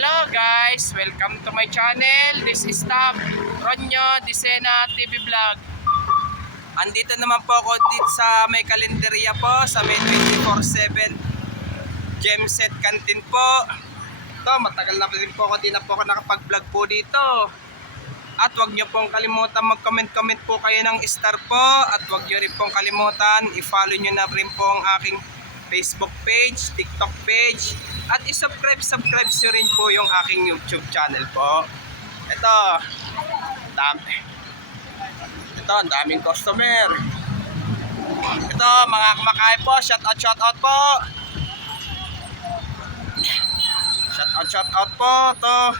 Hello guys, welcome to my channel. This is Tab Ronyo Disena TV Vlog. Andito naman po ako dito sa may kalenderya po, sa may 24/7 Gemset Canteen po. Ito, matagal na rin po ako, di na po ako nakapag-vlog po dito. At huwag nyo pong kalimutan mag-comment po kayo ng star po. At huwag nyo rin pong kalimutan, i-follow nyo na rin po ang aking Facebook page, TikTok page. At i-subscribe nyo rin po yung aking YouTube channel po. Ito, ang daming customer. Ito, mga kumakain po, shout out po. Shout out po. Ito,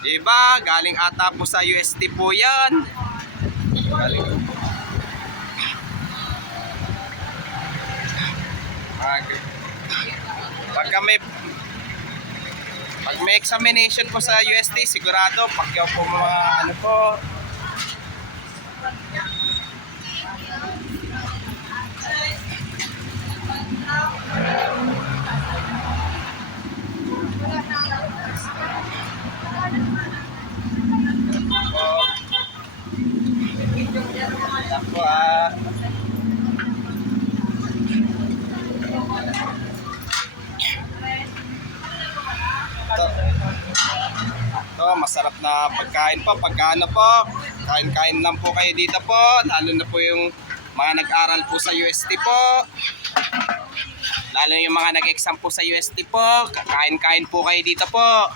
diba, galing ata po sa UST po yan. Pag may examination po sa UST, sigurado pakyaw po mga ano po. Ito, masarap na pagkain po, pagkano po. Kain-kain lang po kayo dito po, lalo na po yung mga nag-aral po sa UST po. Lalo yung mga nag-exam po sa UST po, kain-kain po kayo dito po.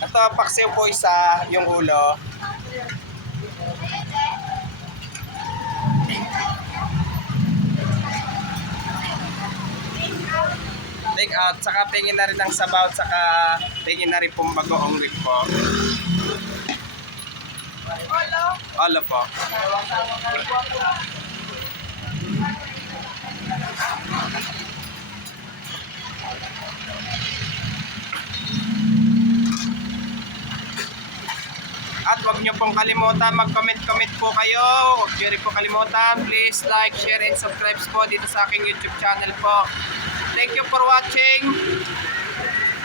Ito, paksiw po isa, yung ulo. Take out, saka tingin na rin ang sabaw, saka tingin na rin pong bagoong wig po. Olo po. At huwag nyo pong kalimutan mag-comment po kayo. Huwag nyo rin pong kalimutan. Please like, share, and subscribe po dito sa aking YouTube channel po. Thank you for watching.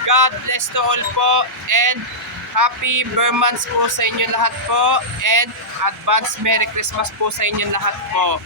God bless to all po. And happy Burmans po sa inyo lahat po. And advance Merry Christmas po sa inyo lahat po.